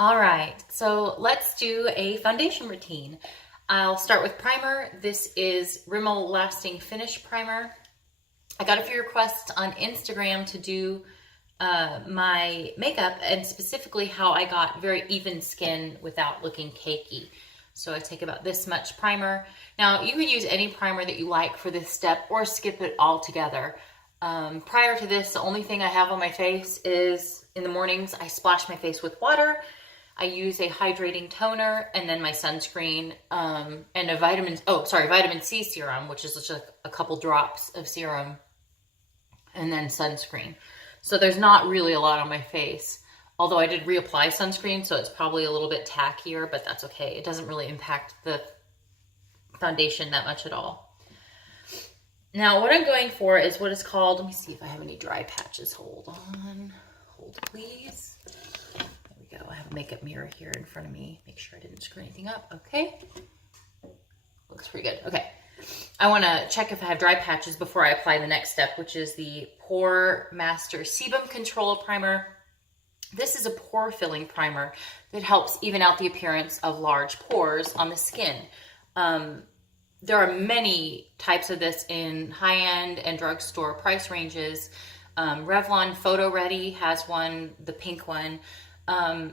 All right, so let's do a foundation routine. I'll start with primer. This is Rimmel Lasting Finish Primer. I got a few requests on Instagram to do my makeup and specifically how I got very even skin without looking cakey. So I take about this much primer. Now you can use any primer that you like for this step or skip it altogether. Prior to this, the only thing I have on my face is in the mornings, I splash my face with water. I use a hydrating toner and then my sunscreen and a vitamin C serum, which is just a couple drops of serum and then sunscreen. So there's not really a lot on my face, although I did reapply sunscreen, so it's probably a little bit tackier, but that's okay. It doesn't really impact the foundation that much at all. Now what I'm going for is what is called, let me see if I have any dry patches. Hold on, hold please. There we go, I have a makeup mirror here in front of me. Make sure I didn't screw anything up, okay. Looks pretty good, okay. I wanna check if I have dry patches before I apply the next step, which is the Pore Master Sebum Control Primer. This is a pore filling primer that helps even out the appearance of large pores on the skin. There are many types of this in high-end and drugstore price ranges. Revlon Photo Ready has one, the pink one.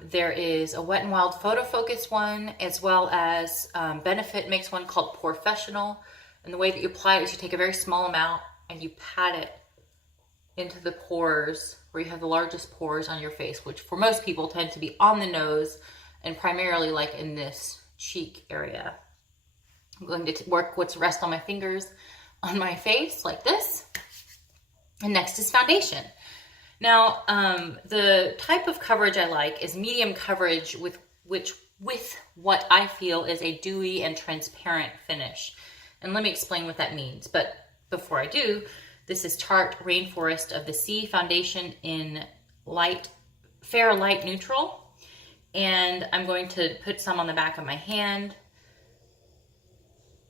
There is a Wet n Wild Photo Focus one, as well as Benefit makes one called Porefessional. And the way that you apply it is you take a very small amount and you pat it into the pores where you have the largest pores on your face, which for most people tend to be on the nose and primarily like in this cheek area. I'm going to work what's rest on my fingers on my face like this. And next is foundation. Now, the type of coverage I like is medium coverage with what I feel is a dewy and transparent finish. And let me explain what that means. But before I do, this is Tarte Rainforest of the Sea foundation in fair light neutral. And I'm going to put some on the back of my hand,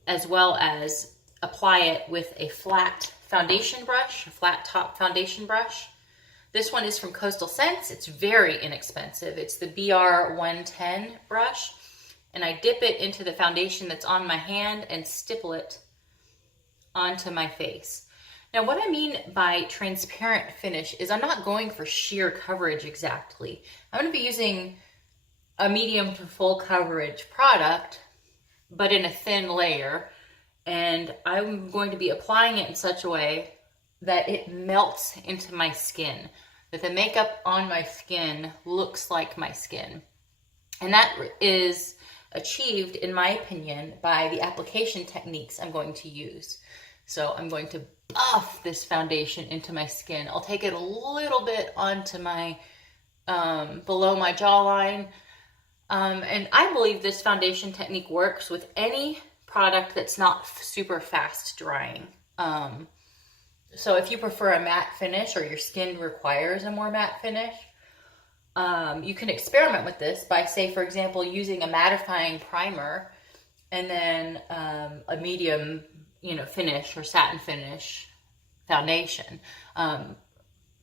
as well as apply it with a flat foundation brush, a flat top foundation brush. This one is from Coastal Scents. It's very inexpensive. It's the BR110 brush. And I dip it into the foundation that's on my hand and stipple it onto my face. Now what I mean by transparent finish is I'm not going for sheer coverage exactly. I'm going to be using a medium to full coverage product, but in a thin layer. And I'm going to be applying it in such a way that it melts into my skin, that the makeup on my skin looks like my skin. And that is achieved, in my opinion, by the application techniques I'm going to use. So I'm going to buff this foundation into my skin. I'll take it a little bit onto my, below my jawline. And I believe this foundation technique works with any product that's not super fast drying. So if you prefer a matte finish or your skin requires a more matte finish, you can experiment with this by, say, for example, using a mattifying primer and then a medium, finish or satin finish foundation.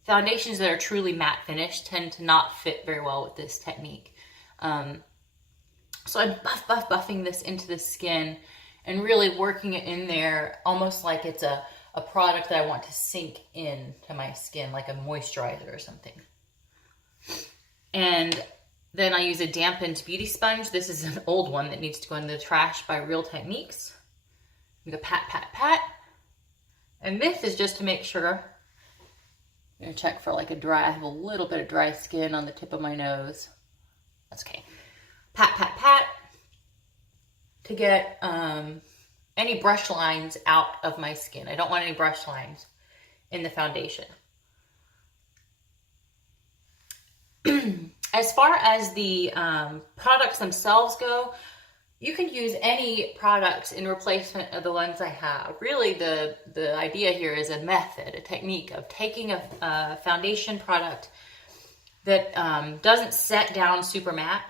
Foundations that are truly matte finish tend to not fit very well with this technique. So I'm buffing this into the skin and really working it in there almost like it's a product that I want to sink in to my skin, like a moisturizer or something. And then I use a dampened beauty sponge. This is an old one that needs to go in the trash by Real Techniques. I'm gonna pat, pat, pat. And this is just to make sure. I'm gonna check for like a dry, I have a little bit of dry skin on the tip of my nose. That's okay. Pat, pat, pat, to get any brush lines out of my skin. I don't want any brush lines in the foundation. As far as the products themselves go, you can use any products in replacement of the ones I have. Really, the idea here is a method, a technique of taking a foundation product that doesn't set down super matte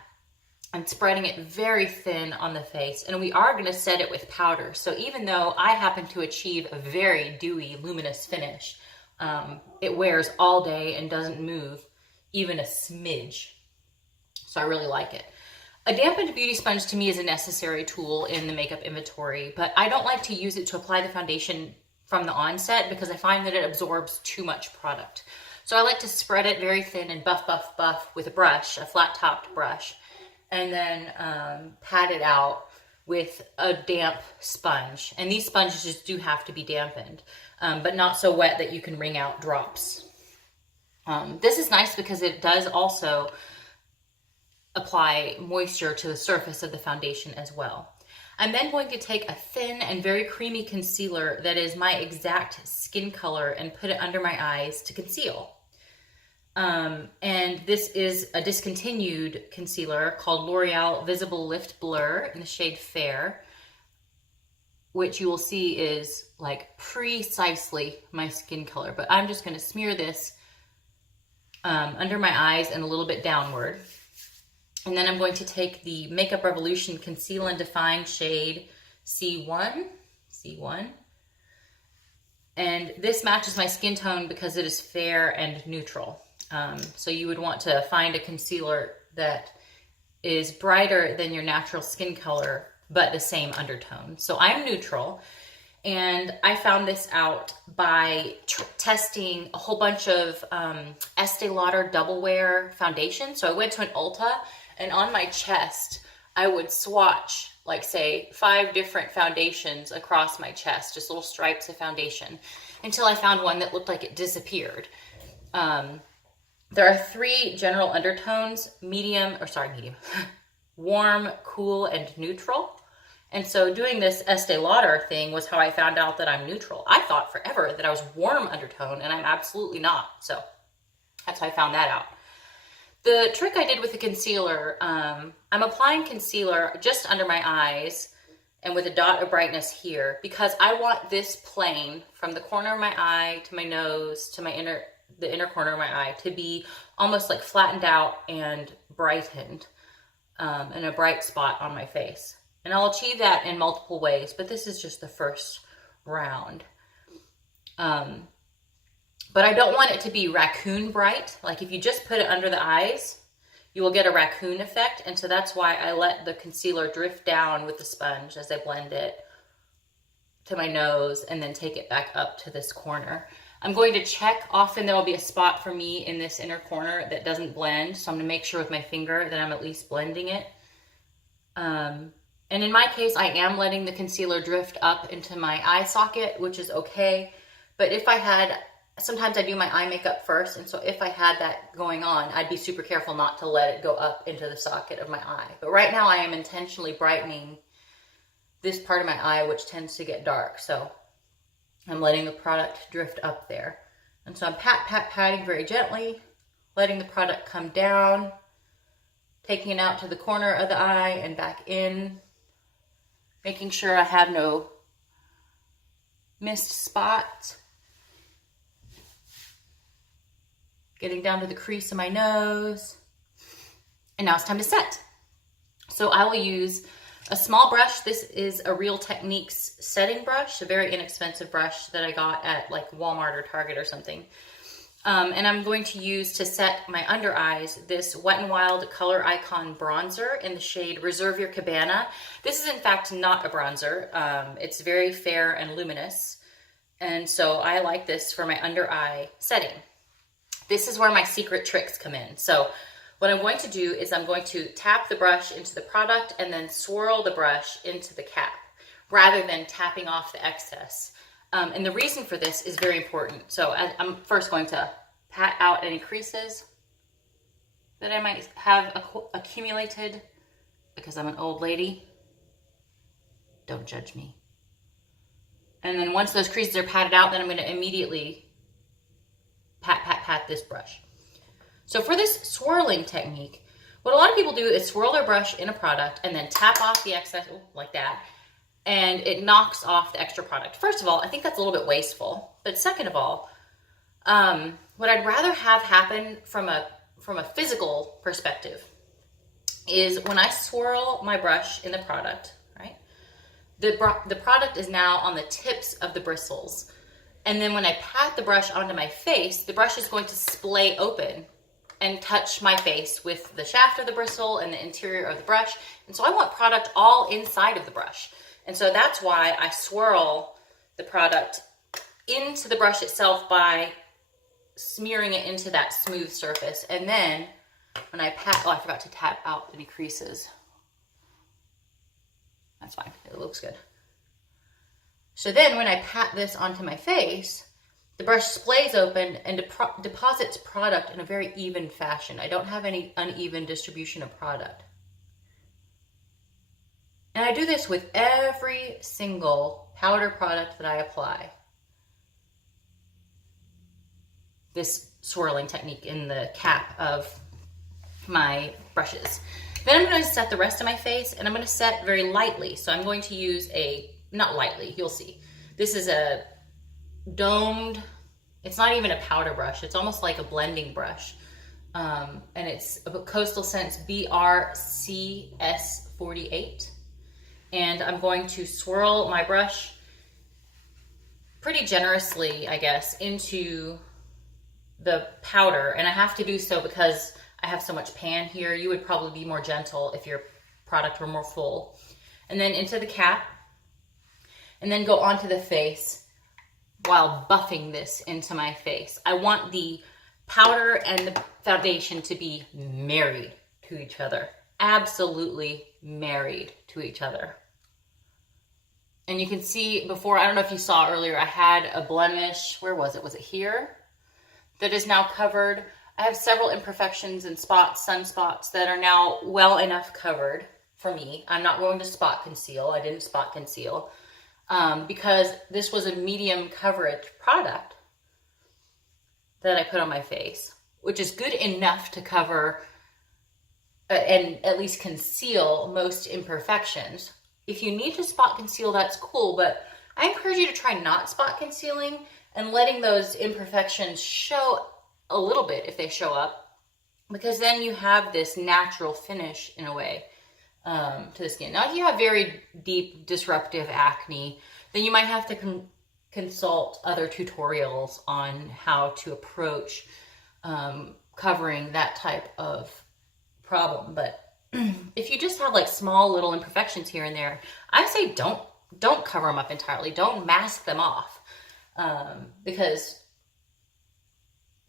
and spreading it very thin on the face. And we are going to set it with powder. So even though I happen to achieve a very dewy, luminous finish, it wears all day and doesn't move even a smidge. So I really like it. A dampened beauty sponge to me is a necessary tool in the makeup inventory, but I don't like to use it to apply the foundation from the onset because I find that it absorbs too much product. So I like to spread it very thin and buff, buff, buff with a brush, a flat topped brush, and then pat it out with a damp sponge. And these sponges do have to be dampened, but not so wet that you can wring out drops. This is nice because it does also apply moisture to the surface of the foundation as well. I'm then going to take a thin and very creamy concealer that is my exact skin color and put it under my eyes to conceal. And this is a discontinued concealer called L'Oreal Visible Lift Blur in the shade Fair, which you will see is like precisely my skin color. But I'm just going to smear this under my eyes and a little bit downward. And then I'm going to take the Makeup Revolution Conceal and Define shade C1. And this matches my skin tone because it is fair and neutral. So you would want to find a concealer that is brighter than your natural skin color, but the same undertone. So I'm neutral. And I found this out by testing a whole bunch of Estee Lauder Double Wear foundation. So I went to an Ulta, and on my chest, I would swatch, like say, 5 different foundations across my chest, just little stripes of foundation, until I found one that looked like it disappeared. There are 3 general undertones, warm, cool, and neutral. And so doing this Estee Lauder thing was how I found out that I'm neutral. I thought forever that I was warm undertone, and I'm absolutely not. So that's how I found that out. The trick I did with the concealer, I'm applying concealer just under my eyes and with a dot of brightness here because I want this plane from the corner of my eye to my nose to the inner corner of my eye to be almost like flattened out and brightened in a bright spot on my face. And I'll achieve that in multiple ways, but this is just the first round. But I don't want it to be raccoon bright. Like if you just put it under the eyes, you will get a raccoon effect. And so that's why I let the concealer drift down with the sponge as I blend it to my nose and then take it back up to this corner. I'm going to check. Often there will be a spot for me in this inner corner that doesn't blend. So I'm going to make sure with my finger that I'm at least blending it. And in my case, I am letting the concealer drift up into my eye socket, which is okay. But if I had, sometimes I do my eye makeup first. And so if I had that going on, I'd be super careful not to let it go up into the socket of my eye. But right now I am intentionally brightening this part of my eye, which tends to get dark. So I'm letting the product drift up there. And so I'm patting very gently, letting the product come down, taking it out to the corner of the eye and back in, making sure I have no missed spots. Getting down to the crease of my nose. And now it's time to set. So I will use a small brush. This is a Real Techniques setting brush, a very inexpensive brush that I got at like Walmart or Target or something. And I'm going to use to set my under eyes this Wet n Wild Color Icon bronzer in the shade Reserve Your Cabana. This is in fact not a bronzer. It's very fair and luminous. And so I like this for my under eye setting. This is where my secret tricks come in. So what I'm going to do is I'm going to tap the brush into the product and then swirl the brush into the cap rather than tapping off the excess. And the reason for this is very important. So I'm first going to pat out any creases that I might have accumulated because I'm an old lady. Don't judge me. And then once those creases are patted out, then I'm going to immediately pat this brush. So for this swirling technique, what a lot of people do is swirl their brush in a product and then tap off the excess, like that, and it knocks off the extra product. First of all, I think that's a little bit wasteful. But second of all, what I'd rather have happen from a physical perspective is when I swirl my brush in the product, right? The product is now on the tips of the bristles. And then when I pat the brush onto my face, the brush is going to splay open and touch my face with the shaft of the bristle and the interior of the brush. And so I want product all inside of the brush. And so that's why I swirl the product into the brush itself by smearing it into that smooth surface. And then when I pat, oh, I forgot to tap out any creases. That's fine, it looks good. So then when I pat this onto my face, the brush splays open and deposits product in a very even fashion. I don't have any uneven distribution of product. And I do this with every single powder product that I apply. This swirling technique in the cap of my brushes. Then I'm going to set the rest of my face, and I'm going to set very lightly. So I'm going to use not lightly, you'll see. This is a domed, it's not even a powder brush. It's almost like a blending brush. And it's a Coastal Scents BRCS48. And I'm going to swirl my brush pretty generously, I guess, into the powder. And I have to do so because I have so much pan here. You would probably be more gentle if your product were more full. And then into the cap, and then go onto the face while buffing this into my face. I want the powder and the foundation to be married to each other. Absolutely married to each other. And you can see before, I don't know if you saw earlier, I had a blemish. Where was it? Was it here? That is now covered. I have several imperfections and spots, sunspots, that are now well enough covered for me. I'm not going to spot conceal. I didn't spot conceal because this was a medium coverage product that I put on my face, which is good enough to cover and at least conceal most imperfections. If you need to spot conceal, that's cool, but I encourage you to try not spot concealing and letting those imperfections show a little bit if they show up, because then you have this natural finish in a way to the skin. Now, if you have very deep disruptive acne, then you might have to consult other tutorials on how to approach covering that type of problem. But if you just have like small little imperfections here and there, I say don't cover them up entirely. Don't mask them off, because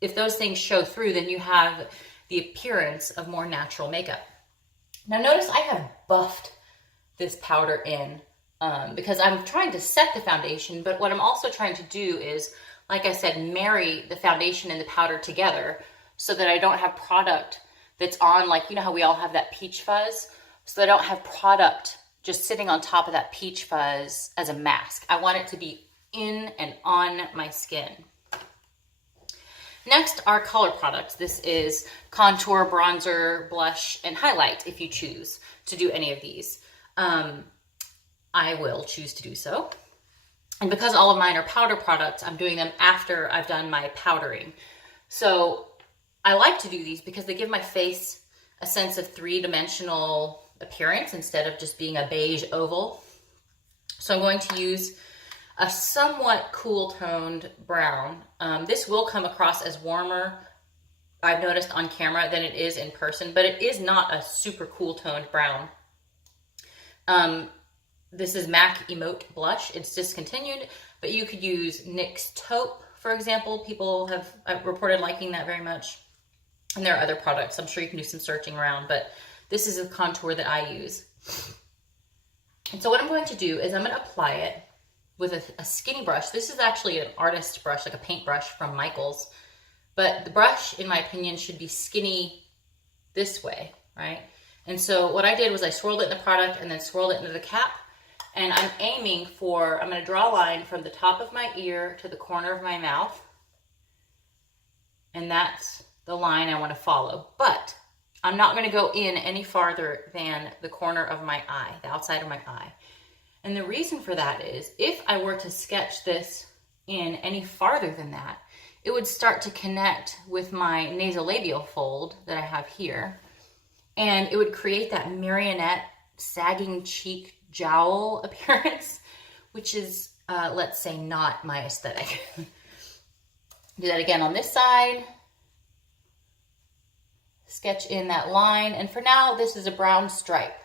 if those things show through, then you have the appearance of more natural makeup. Now notice I have buffed this powder in because I'm trying to set the foundation, but what I'm also trying to do is, like I said, marry the foundation and the powder together so that I don't have product that's on, like, you know how we all have that peach fuzz? So I don't have product just sitting on top of that peach fuzz as a mask. I want it to be in and on my skin. Next are color products. This is contour, bronzer, blush, and highlight if you choose to do any of these. I will choose to do so. And because all of mine are powder products, I'm doing them after I've done my powdering. So I like to do these because they give my face a sense of three-dimensional appearance instead of just being a beige oval. So I'm going to use a somewhat cool toned brown. This will come across as warmer, I've noticed on camera, than it is in person, but it is not a super cool toned brown. This is MAC Emote Blush. It's discontinued, but you could use NYX Taupe, for example. People have reported liking that very much. And there are other products. I'm sure you can do some searching around, but this is a contour that I use. And so what I'm going to do is I'm going to apply it with a skinny brush. This is actually an artist brush, like a paint brush from Michaels. But the brush, in my opinion, should be skinny this way, right? And so what I did was I swirled it in the product and then swirled it into the cap. And I'm aiming for, I'm going to draw a line from the top of my ear to the corner of my mouth. And that's the line I want to follow. But I'm not going to go in any farther than the corner of my eye, the outside of my eye. And the reason for that is, if I were to sketch this in any farther than that, it would start to connect with my nasolabial fold that I have here. And it would create that marionette sagging cheek jowl appearance, which is, let's say, not my aesthetic. Do that again on this side. sketch in that line. And for now, this is a brown stripe,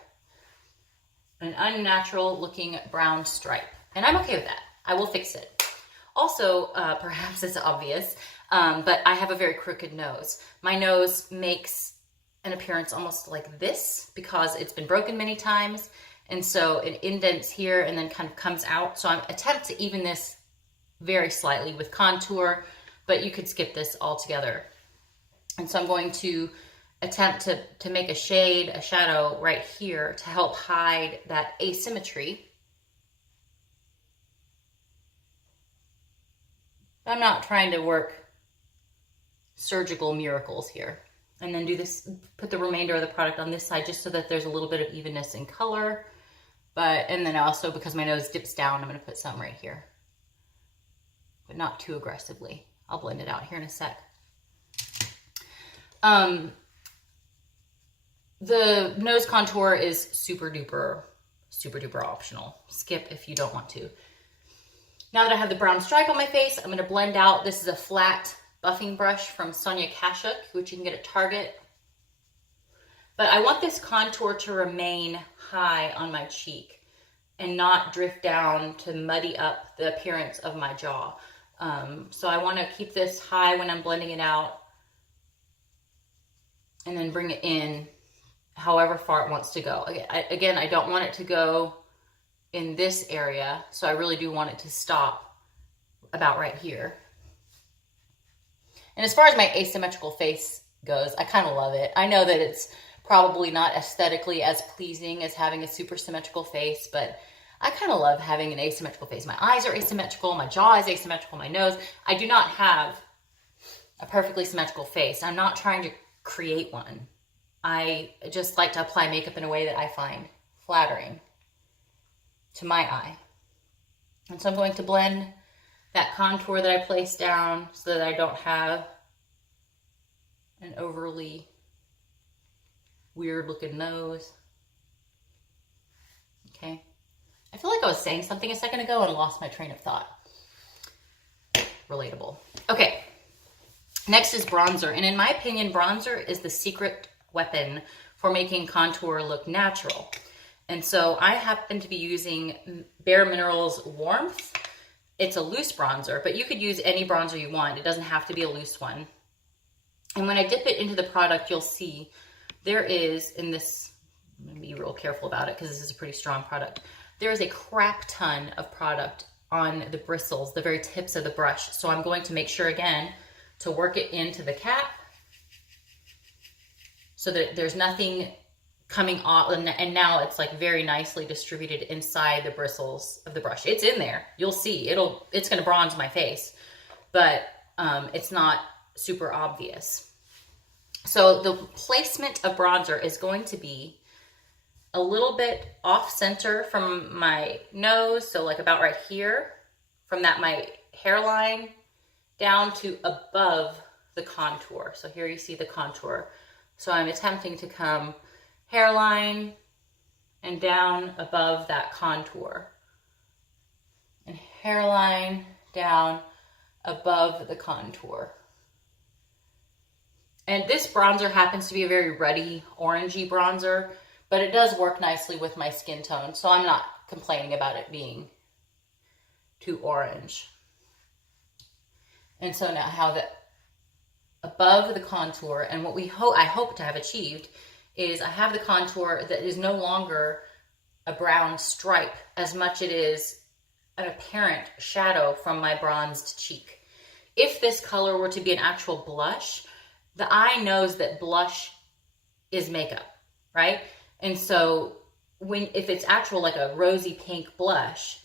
an unnatural looking brown stripe. And I'm okay with that. I will fix it. Also, perhaps it's obvious, but I have a very crooked nose. My nose makes an appearance almost like this because it's been broken many times. And so it indents here and then kind of comes out. So I'm attempt to even this very slightly with contour, but you could skip this altogether. And so I'm going to attempt to make a shade, a shadow right here to help hide that asymmetry. I'm not trying to work surgical miracles here. And then do this, put the remainder of the product on this side just so that there's a little bit of evenness in color. And then also because my nose dips down, I'm gonna put some right here, but not too aggressively. I'll blend it out here in a sec. The nose contour is super duper optional. Skip if you don't want to. Now that I have the brown stripe on my face, I'm gonna blend out. This is a flat buffing brush from Sonia Kashuk, which you can get at Target. But I want this contour to remain high on my cheek and not drift down to muddy up the appearance of my jaw. So I want to keep this high when I'm blending it out and then bring it in however far it wants to go. Again, I don't want it to go in this area, so I really do want it to stop about right here. And as far as my asymmetrical face goes, I kind of love it. I know that it's probably not aesthetically as pleasing as having a super symmetrical face, but I kind of love having an asymmetrical face. My eyes are asymmetrical, my jaw is asymmetrical, my nose. I do not have a perfectly symmetrical face. I'm not trying to create one. I just like to apply makeup in a way that I find flattering to my eye. And so I'm going to blend that contour that I placed down so that I don't have an overly weird looking nose. Okay. I feel like I was saying something a second ago and lost my train of thought. Relatable. Okay. Next is bronzer. And in my opinion, bronzer is the secret weapon for making contour look natural. And so I happen to be using Bare Minerals Warmth. It's a loose bronzer, but you could use any bronzer you want. It doesn't have to be a loose one. And when I dip it into the product, you'll see there is, in this, I'm gonna be real careful about it because this is a pretty strong product. There is a crap ton of product on the bristles, the very tips of the brush. So I'm going to make sure again to work it into the cap so that there's nothing coming off, and now it's like very nicely distributed inside the bristles of the brush. It's in there. You'll see. It's going to bronze my face, but it's not super obvious. So the placement of bronzer is going to be a little bit off center from my nose, so like about right here, from that my hairline down to above the contour. So here you see the contour. So I'm attempting to come hairline and down above that contour, and hairline down above the contour. And this bronzer happens to be a very ruddy orangey bronzer, but it does work nicely with my skin tone, so I'm not complaining about it being too orange. And so now how the above the contour, and what I hope to have achieved is I have the contour that is no longer a brown stripe as much it is an apparent shadow from my bronzed cheek. If this color were to be an actual blush, the eye knows that blush is makeup, right? And so if it's actual like a rosy pink blush,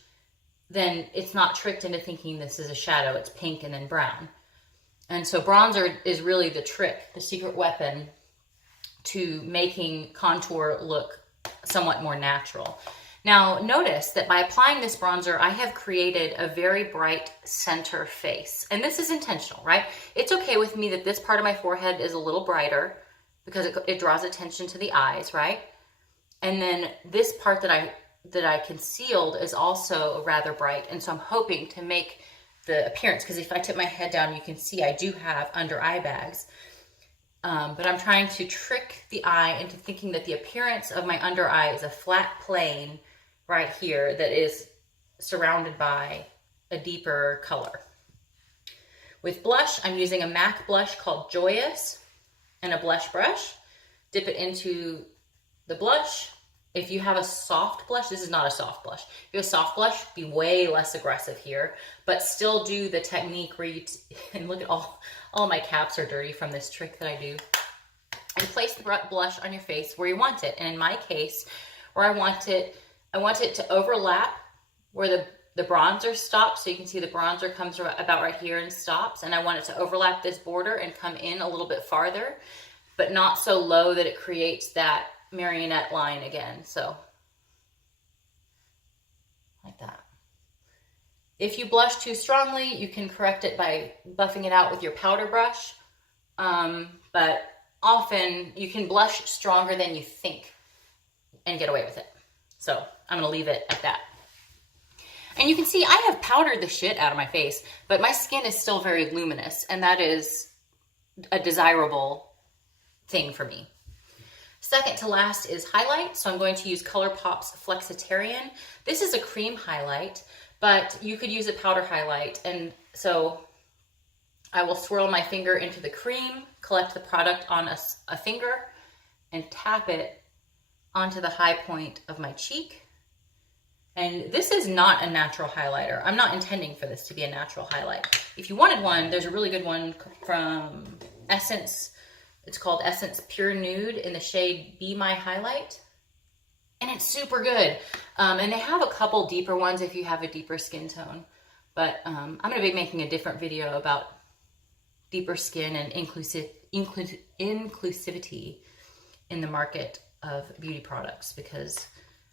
then it's not tricked into thinking this is a shadow. It's pink and then brown. And so bronzer is really the trick, the secret weapon to making contour look somewhat more natural. Now notice that by applying this bronzer, I have created a very bright center face. And this is intentional, right? It's okay with me that this part of my forehead is a little brighter because it draws attention to the eyes, right? And then this part that I concealed is also rather bright. And so I'm hoping to make the appearance, because if I tip my head down, you can see I do have under eye bags. but I'm trying to trick the eye into thinking that the appearance of my under eye is a flat plane right here that is surrounded by a deeper color. With blush, I'm using a MAC blush called Joyous and a blush brush. Dip it into the blush. If you have a soft blush, this is not a soft blush. If you have a soft blush, be way less aggressive here, but still do the technique where you, and look at all my caps are dirty from this trick that I do. And place the blush on your face where you want it. And in my case, where I want it to overlap where the bronzer stops. So you can see the bronzer comes about right here and stops. And I want it to overlap this border and come in a little bit farther, but not so low that it creates that marionette line again. So like that. If you blush too strongly, you can correct it by buffing it out with your powder brush. But often you can blush stronger than you think and get away with it. So I'm gonna leave it at that. And you can see I have powdered the shit out of my face, but my skin is still very luminous, and that is a desirable thing for me. Second to last is highlight. So I'm going to use ColourPop's Flexitarian. This is a cream highlight, but you could use a powder highlight. And so I will swirl my finger into the cream, collect the product on a finger, and tap it onto the high point of my cheek. And this is not a natural highlighter. I'm not intending for this to be a natural highlight. If you wanted one, there's a really good one from Essence. It's called Essence Pure Nude in the shade Be My Highlight. And it's super good. And they have a couple deeper ones if you have a deeper skin tone. But I'm gonna be making a different video about deeper skin and inclusivity in the market of beauty products, because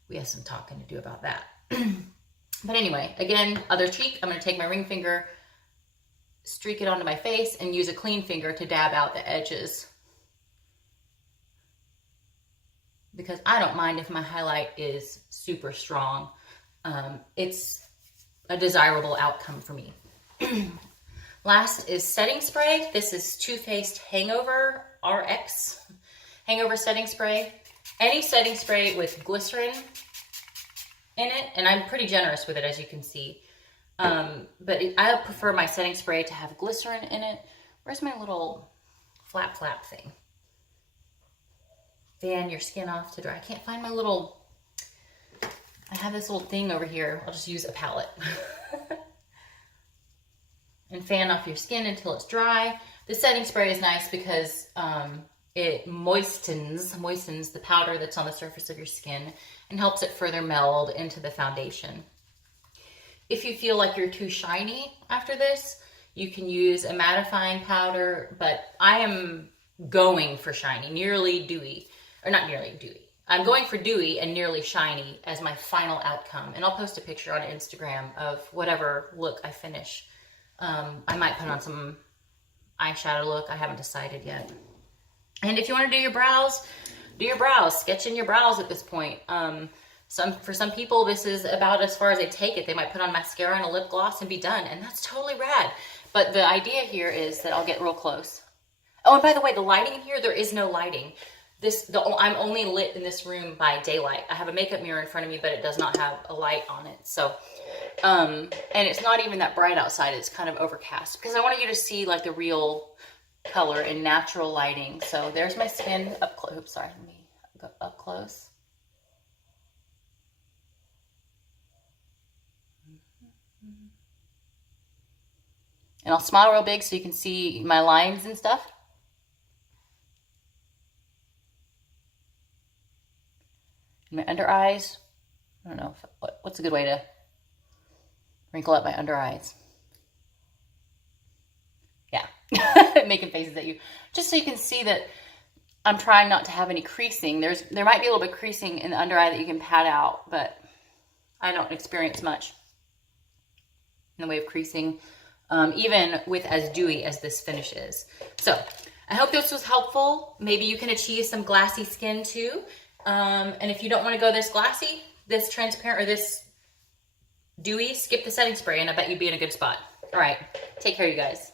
we have some talking to do about that. But anyway, again, other cheek, I'm gonna take my ring finger, streak it onto my face, and use a clean finger to dab out the edges. Because I don't mind if my highlight is super strong. It's a desirable outcome for me. Last is setting spray. This is Too Faced Hangover RX Hangover Setting Spray. Any setting spray with glycerin in it, and I'm pretty generous with it, as you can see. But I prefer my setting spray to have glycerin in it. Where's my little flap thing? Fan your skin off to dry. I can't find my little, I have this little thing over here. I'll just use a palette. And fan off your skin until it's dry. The setting spray is nice because it moistens the powder that's on the surface of your skin and helps it further meld into the foundation. If you feel like you're too shiny after this, you can use a mattifying powder, but I am going for shiny, nearly dewy, or not nearly dewy. I'm going for dewy and nearly shiny as my final outcome. And I'll post a picture on Instagram of whatever look I finish. I might put on some eyeshadow look. I haven't decided yet. And if you want to do your brows, sketch in your brows at this point. For some people, this is about as far as they take it. They might put on mascara and a lip gloss and be done, and that's totally rad. But the idea here is that I'll get real close. Oh, and by the way, the lighting in here, there is no lighting. I'm only lit in this room by daylight. I have a makeup mirror in front of me, but it does not have a light on it. So, and it's not even that bright outside. It's kind of overcast because I wanted you to see like the real color in natural lighting. So there's my skin up close. Oops, sorry, let me go up close. And I'll smile real big so you can see my lines and stuff. And my under eyes. I don't know, what's a good way to wrinkle up my under eyes? Yeah, making faces at you. Just so you can see that I'm trying not to have any creasing. There might be a little bit of creasing in the under eye that you can pat out, but I don't experience much in the way of creasing, even with as dewy as this finish is. So I hope this was helpful. Maybe you can achieve some glassy skin too. And if you don't want to go this glassy, this transparent, or this dewy, skip the setting spray and I bet you'd be in a good spot. All right, take care, you guys.